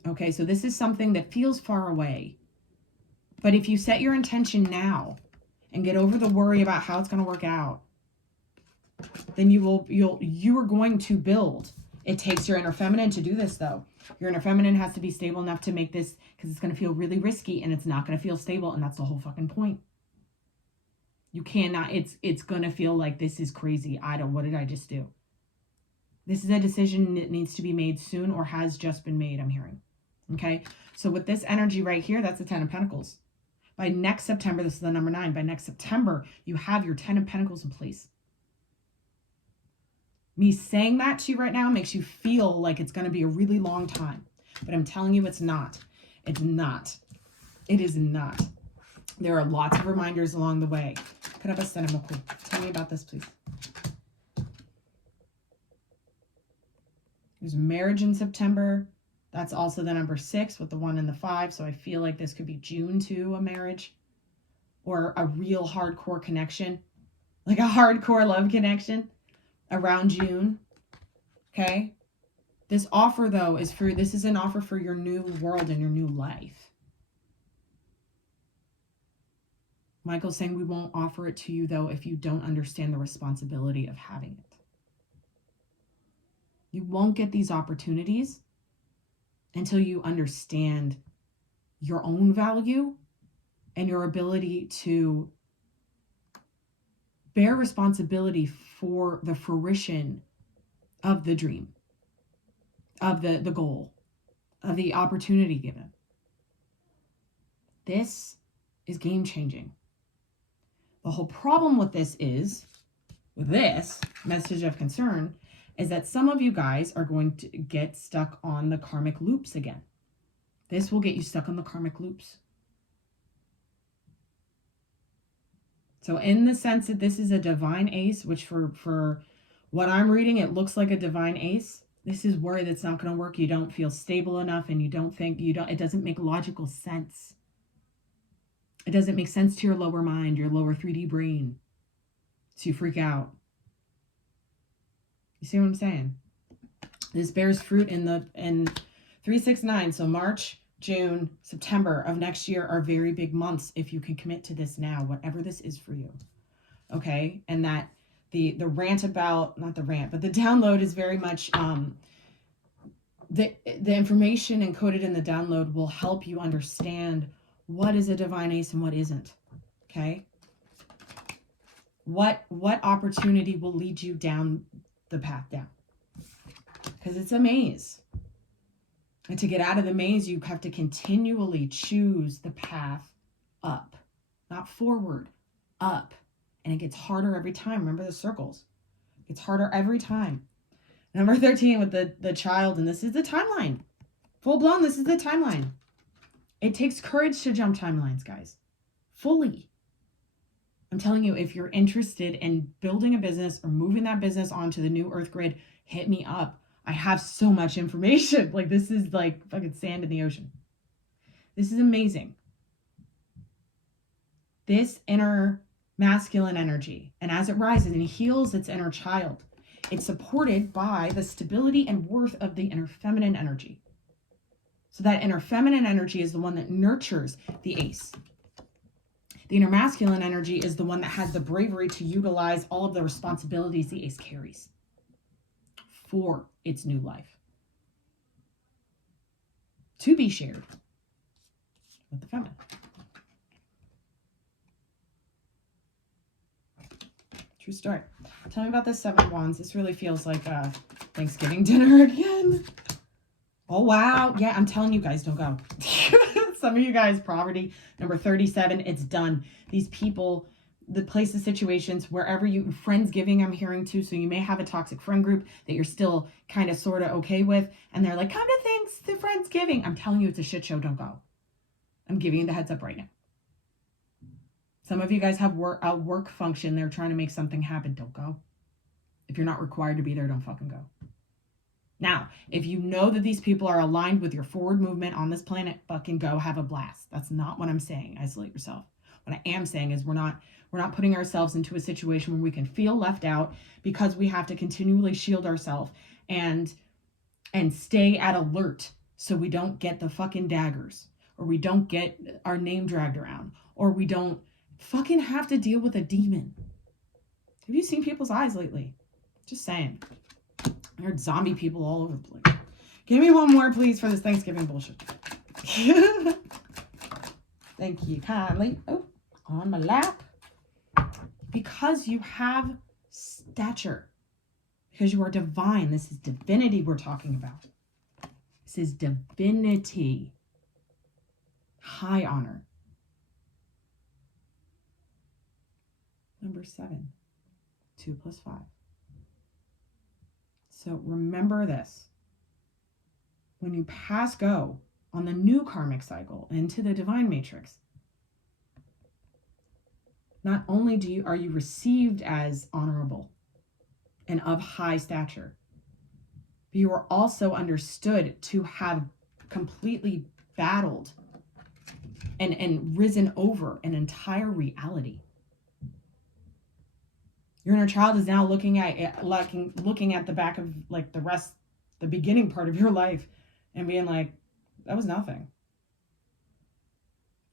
Okay, so this is something that feels far away. But if you set your intention now and get over the worry about how it's going to work out, then you are going to build. It takes your inner feminine to do this, though. Your inner feminine has to be stable enough to make this, because it's going to feel really risky and it's not going to feel stable, and that's the whole fucking point. You cannot, it's going to feel like this is crazy. What did I just do? This is a decision that needs to be made soon or has just been made, I'm hearing. Okay? So with this energy right here, that's the 10 of Pentacles. By next September, this is the number 9. By next September, you have your 10 of Pentacles in place. Me saying that to you right now makes you feel like it's going to be a really long time. But I'm telling you, it's not. It's not. It is not. There are lots of reminders along the way. Tell me about this, please. There's marriage in September. That's also the number 6 with the 1 and the 5. So I feel like this could be June too, a marriage. Or a real hardcore connection. Like a hardcore love connection around June. Okay? This offer, though, this is an offer for your new world and your new life. Michael's saying we won't offer it to you, though, if you don't understand the responsibility of having it. You won't get these opportunities until you understand your own value and your ability to bear responsibility for the fruition of the dream, of the goal, of the opportunity given. This is game changing. The whole problem with this message of concern, is that some of you guys are going to get stuck on the karmic loops again. This will get you stuck on the karmic loops. So in the sense that this is a divine ace, which for what I'm reading, it looks like a divine ace. This is worry that's not going to work. You don't feel stable enough, and it doesn't make logical sense. It doesn't make sense to your lower mind, your lower 3D brain. So you freak out. You see what I'm saying? This bears fruit in 369. So March, June, September of next year are very big months if you can commit to this now, whatever this is for you. Okay? And that the rant about, not the rant, but the download is very much the information encoded in the download will help you understand what is a divine ace and what isn't. Okay? What opportunity will lead you down the path down? Because it's a maze. And to get out of the maze, you have to continually choose the path up. Not forward, up. And it gets harder every time. Remember the circles. It gets harder every time. Number 13 with the child, and this is the timeline. Full blown, this is the timeline. It takes courage to jump timelines, guys. Fully. I'm telling you, if you're interested in building a business or moving that business onto the new Earth grid, hit me up. I have so much information. Like, this is like fucking sand in the ocean. This is amazing. This inner masculine energy, and as it rises and heals its inner child, it's supported by the stability and worth of the inner feminine energy. So that inner feminine energy is the one that nurtures the ace. The inner masculine energy is the one that has the bravery to utilize all of the responsibilities the ace carries for its new life, to be shared with the feminine. True story. Tell me about this 7 of Wands. This really feels like a Thanksgiving dinner again. Oh, wow. Yeah, I'm telling you guys, don't go. Some of you guys, poverty, number 37, it's done. These people, the places, situations, wherever you, Friendsgiving I'm hearing too, so you may have a toxic friend group that you're still kind of sort of okay with, and they're like, come to Friendsgiving. I'm telling you, it's a shit show, don't go. I'm giving you the heads up right now. Some of you guys have a work function. They're trying to make something happen. Don't go. If you're not required to be there, don't fucking go. Now, if you know that these people are aligned with your forward movement on this planet, fucking go have a blast. That's not what I'm saying. Isolate yourself. What I am saying is we're not putting ourselves into a situation where we can feel left out because we have to continually shield ourselves and stay at alert so we don't get the fucking daggers, or we don't get our name dragged around, or we don't fucking have to deal with a demon. Have you seen people's eyes lately? Just saying. I heard zombie people all over the place. Give me one more, please, for this Thanksgiving bullshit. Thank you kindly. Oh, on my lap. Because you have stature. Because you are divine. This is divinity we're talking about. This is divinity. High honor. Number 7. 2 + 5. So remember this. When you pass go on the new karmic cycle into the divine matrix, not only are you received as honorable and of high stature, but you are also understood to have completely battled and risen over an entire reality. Your inner child is now looking at the back of like the beginning part of your life and being like, that was nothing.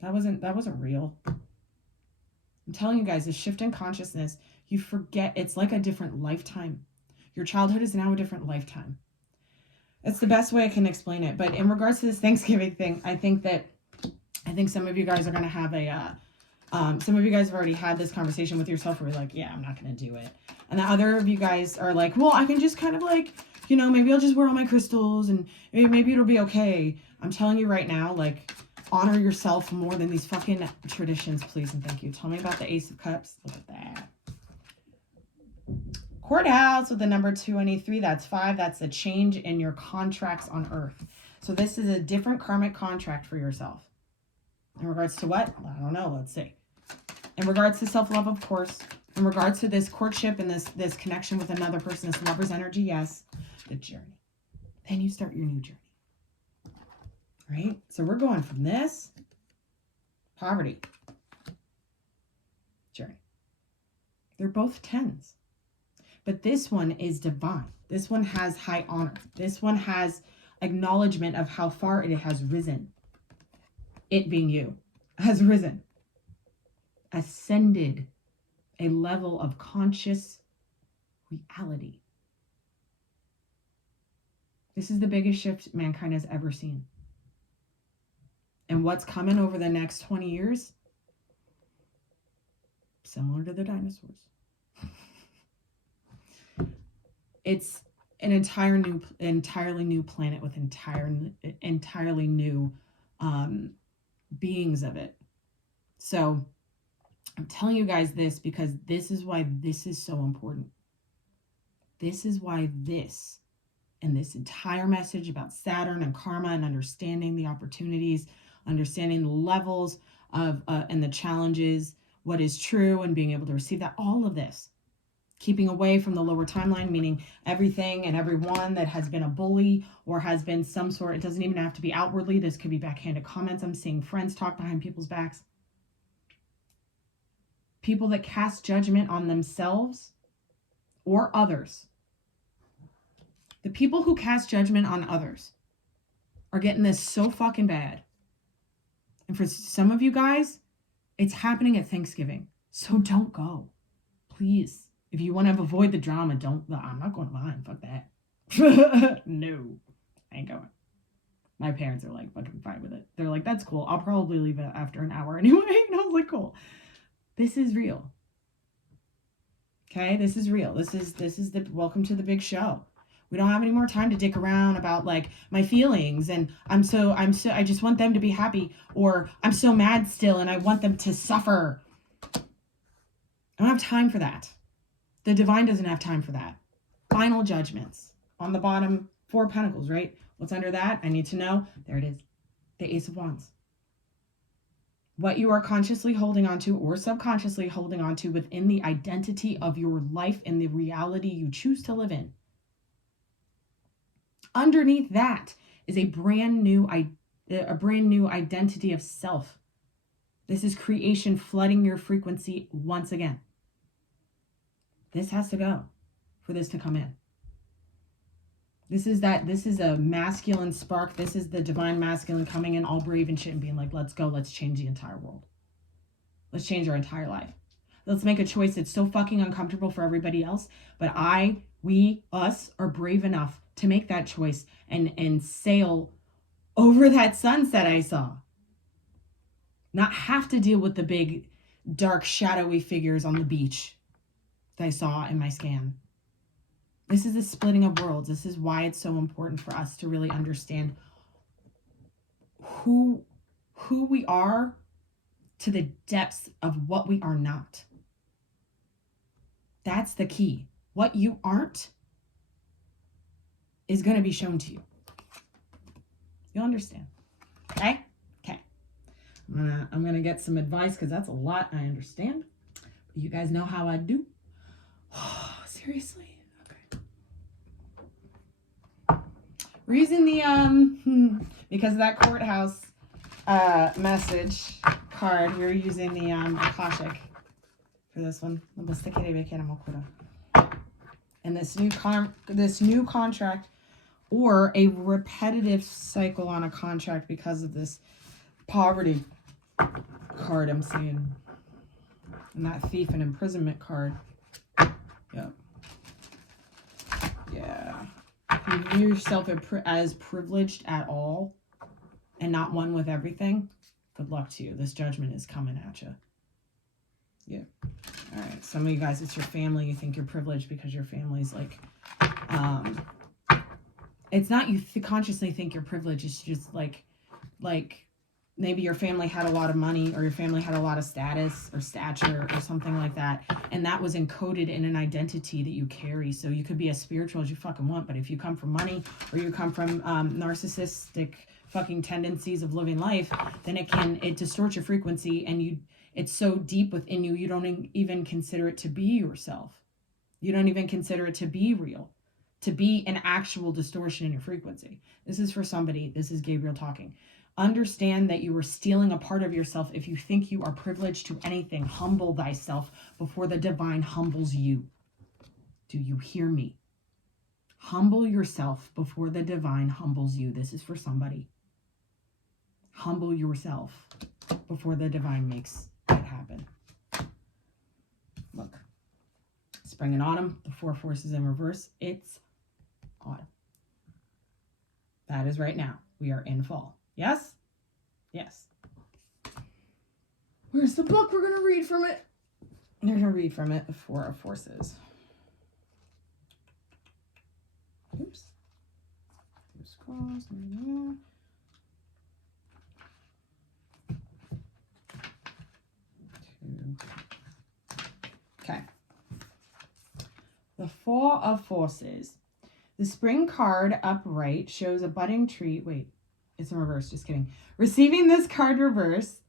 That wasn't real. I'm telling you guys, this shift in consciousness, you forget it's like a different lifetime. Your childhood is now a different lifetime. That's the best way I can explain it. But in regards to this Thanksgiving thing, I think some of you guys are going to have some of you guys have already had this conversation with yourself where you're like, yeah, I'm not going to do it. And the other of you guys are like, well, I can just kind of like, maybe I'll just wear all my crystals and maybe it'll be okay. I'm telling you right now, like, honor yourself more than these fucking traditions, please and thank you. Tell me about the Ace of Cups. Look at that. Courthouse with the number 223. That's 5. That's a change in your contracts on Earth. So this is a different karmic contract for yourself. In regards to what? I don't know. Let's see. In regards to self-love, of course. In regards to this courtship and this connection with another person, this lover's energy, yes. The journey. Then you start your new journey. Right? So we're going from this, poverty, journey. They're both 10s. But this one is divine. This one has high honor. This one has acknowledgement of how far it has risen. It being you has risen. Ascended a level of conscious reality. This is the biggest shift mankind has ever seen. And what's coming over the next 20 years? Similar to the dinosaurs. It's an entirely new planet with entirely new beings of it. So I'm telling you guys this because this is why this is so important. This is why this in this entire message about Saturn and karma and understanding the opportunities, understanding the levels of and the challenges, what is true, and being able to receive that, all of this. Keeping away from the lower timeline, meaning everything and everyone that has been a bully or has been some sort, it doesn't even have to be outwardly. This could be backhanded comments. I'm seeing friends talk behind people's backs. People that cast judgment on themselves or others. The people who cast judgment on others are getting this so fucking bad. And for some of you guys, it's happening at Thanksgiving. So don't go. Please. If you want to avoid the drama, don't. I'm not going to mine. Fuck that. No. I ain't going. My parents are like fucking fine with it. They're like, that's cool. I'll probably leave it after an hour anyway. And I was like, cool. This is real. Okay? This is real. This is the welcome to the big show. We don't have any more time to dick around about like my feelings and I just want them to be happy, or I'm so mad still and I want them to suffer. I don't have time for that. The divine doesn't have time for that. Final judgments. On the bottom, 4 pentacles, right? What's under that? I need to know. There it is. The Ace of Wands. What you are consciously holding on to or subconsciously holding on to within the identity of your life and the reality you choose to live in. Underneath that is a brand new identity of self. This is creation flooding your frequency once again. This has to go for this to come in. This is a masculine spark. This is the divine masculine coming in all brave and shit and being like, let's go. Let's change the entire world. Let's change our entire life. Let's make a choice that's so fucking uncomfortable for everybody else. But us are brave enough to make that choice and sail over that sunset I saw. Not have to deal with the big, dark, shadowy figures on the beach that I saw in my scan. This is the splitting of worlds. This is why it's so important for us to really understand who we are to the depths of what we are not. That's the key. What you aren't is going to be shown to you. You'll understand. Okay? Okay. I'm gonna get some advice because that's a lot I understand. But you guys know how I do. Seriously? Okay. We're using the because of that courthouse message card, we're using the Akashic for this one. And this new contract, or a repetitive cycle on a contract because of this poverty card I'm seeing. And that thief and imprisonment card. Yep. Yeah. If you view yourself as privileged at all and not one with everything, good luck to you. This judgment is coming at you. Yeah. All right. Some of you guys, it's your family. You think you're privileged because your family's like, it's not you consciously think you're privileged. It's just like maybe your family had a lot of money, or your family had a lot of status or stature or something like that. And that was encoded in an identity that you carry. So you could be as spiritual as you fucking want, but if you come from money, or you come from narcissistic fucking tendencies of living life, then it distorts your frequency, and it's so deep within you, you don't even consider it to be yourself. You don't even consider it to be real, to be an actual distortion in your frequency. This is for somebody. This is Gabriel talking. Understand that you are stealing a part of yourself if you think you are privileged to anything. Humble thyself before the divine humbles you. Do you hear me? Humble yourself before the divine humbles you. This is for somebody. Humble yourself before the divine makes it happen. Look. Spring and autumn, the 4 forces in reverse. It's autumn. That is right now. We are in fall. Yes? Yes. Where's the book? We're going to read from it. We're going to read from it, the 4 of forces. Oops. Scrolls. Okay. The 4 of forces. The spring card upright shows a budding tree. Wait, it's in reverse. Just kidding. Receiving this card reverse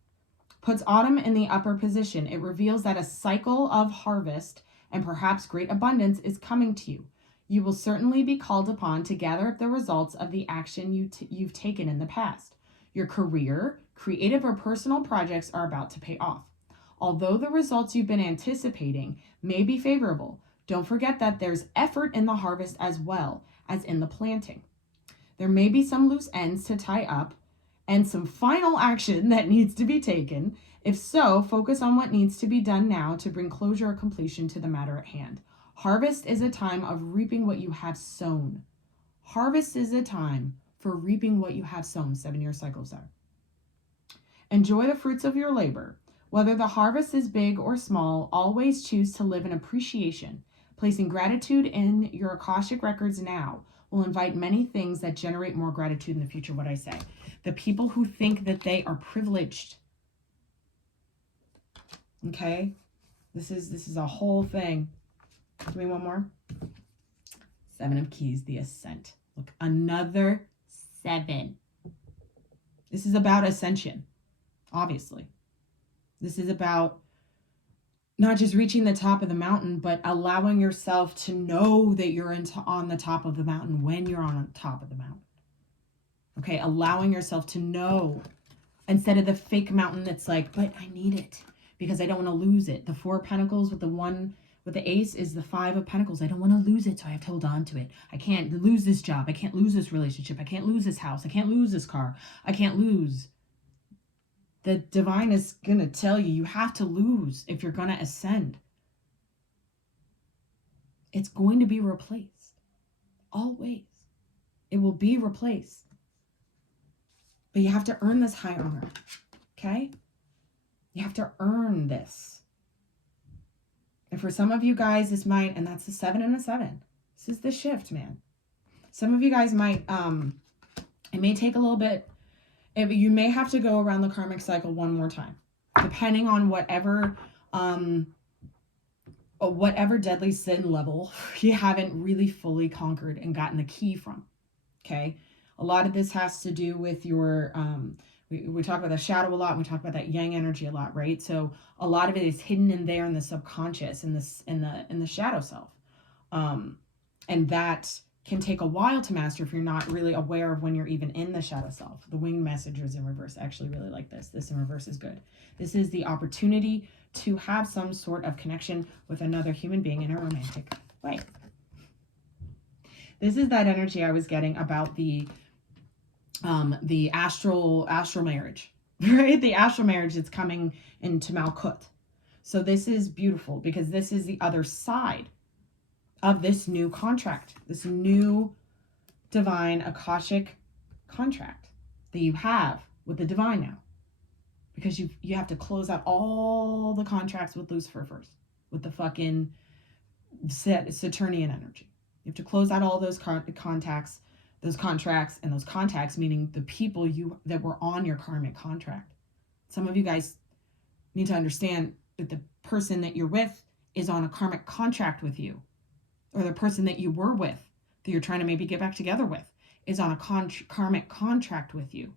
puts autumn in the upper position. It reveals that a cycle of harvest and perhaps great abundance is coming to you. You will certainly be called upon to gather up the results of the action you've taken in the past. Your career, creative, or personal projects are about to pay off. Although the results you've been anticipating may be favorable, don't forget that there's effort in the harvest as well as in the planting. There may be some loose ends to tie up and some final action that needs to be taken. If so, focus on what needs to be done now to bring closure or completion to the matter at hand. Harvest is a time of reaping what you have sown. Harvest is a time for reaping what you have sown. 7-year cycles there. Enjoy the fruits of your labor. Whether the harvest is big or small, always choose to live in appreciation. Placing gratitude in your Akashic records now will invite many things that generate more gratitude in the future. What I say, the people who think that they are privileged. Okay, this is a whole thing. Give me one more. 7 of Keys, the Ascent. Look, another 7. This is about ascension, obviously. This is about not just reaching the top of the mountain, but allowing yourself to know that you're on the top of the mountain when you're on top of the mountain. Okay, allowing yourself to know instead of the fake mountain that's like, but I need it because I don't want to lose it. The 4 of Pentacles with the 1 with the Ace is the 5 of Pentacles. I don't want to lose it, so I have to hold on to it. I can't lose this job. I can't lose this relationship. I can't lose this house. I can't lose this car. I can't lose. The divine is going to tell you, you have to lose if you're going to ascend. It's going to be replaced. Always. It will be replaced. But you have to earn this high honor. Okay? You have to earn this. And for some of you guys, this might, and that's the 7 and a 7. This is the shift, man. Some of you guys might, it may take a little bit. You may have to go around the karmic cycle one more time, depending on whatever deadly sin level you haven't really fully conquered and gotten the key from. Okay, a lot of this has to do with your. We talk about the shadow a lot. We talk about that yang energy a lot, right? So a lot of it is hidden in there in the subconscious, in the shadow self, and that can take a while to master if you're not really aware of when you're even in the shadow self. The winged messengers in reverse. I actually really like this. This in reverse is good. This is the opportunity to have some sort of connection with another human being in a romantic way. This is that energy I was getting about the astral marriage, right? The astral marriage that's coming into Malkut. So this is beautiful because this is the other side of this new contract, this new divine Akashic contract that you have with the divine now. Because you have to close out all the contracts with Lucifer first, with the fucking Saturnian energy. You have to close out all those contracts, and those contacts, meaning the people that were on your karmic contract. Some of you guys need to understand that the person that you're with is on a karmic contract with you. Or the person that you were with, that you're trying to maybe get back together with, is on a karmic contract with you.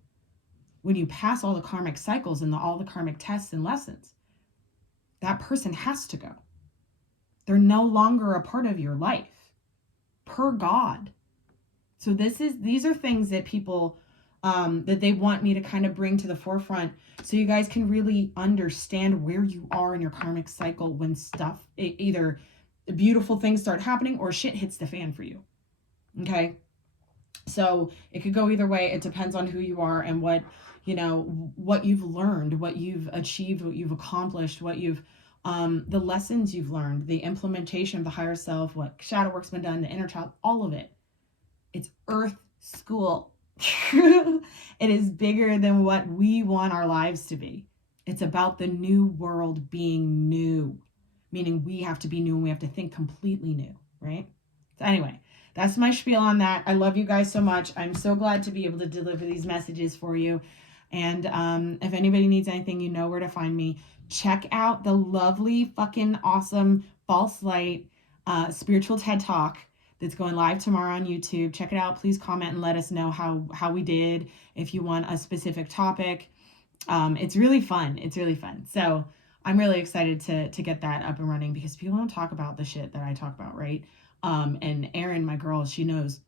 When you pass all the karmic cycles and all the karmic tests and lessons, that person has to go. They're no longer a part of your life, per God. So these are things that people, that they want me to kind of bring to the forefront so you guys can really understand where you are in your karmic cycle when stuff, either beautiful things start happening or shit hits the fan for you. Okay, so it could go either way. It depends on who you are and what you've learned, what you've achieved, what you've accomplished, what you've the lessons you've learned, the implementation of the higher self, what shadow work's been done, the inner child, all of it. It's earth school. It is bigger than what we want our lives to be. It's about the new world being new. Meaning we have to be new and we have to think completely new, right? So anyway, that's my spiel on that. I love you guys so much. I'm so glad to be able to deliver these messages for you. And if anybody needs anything, you know where to find me. Check out the lovely, fucking awesome False Light spiritual TED Talk that's going live tomorrow on YouTube. Check it out. Please comment and let us know how we did. If you want a specific topic, it's really fun. It's really fun. So I'm really excited to get that up and running because people don't talk about the shit that I talk about, right? And Erin, my girl, she knows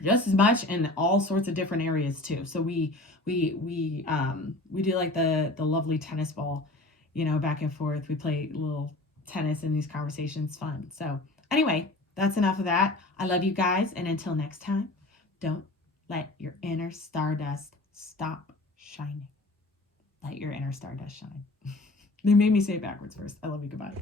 just as much in all sorts of different areas too. So we do like the lovely tennis ball, back and forth. We play a little tennis in these conversations. Fun. So anyway, that's enough of that. I love you guys, and until next time, don't let your inner stardust stop shining. Let your inner stardust shine. They made me say it backwards first. I love you. Goodbye.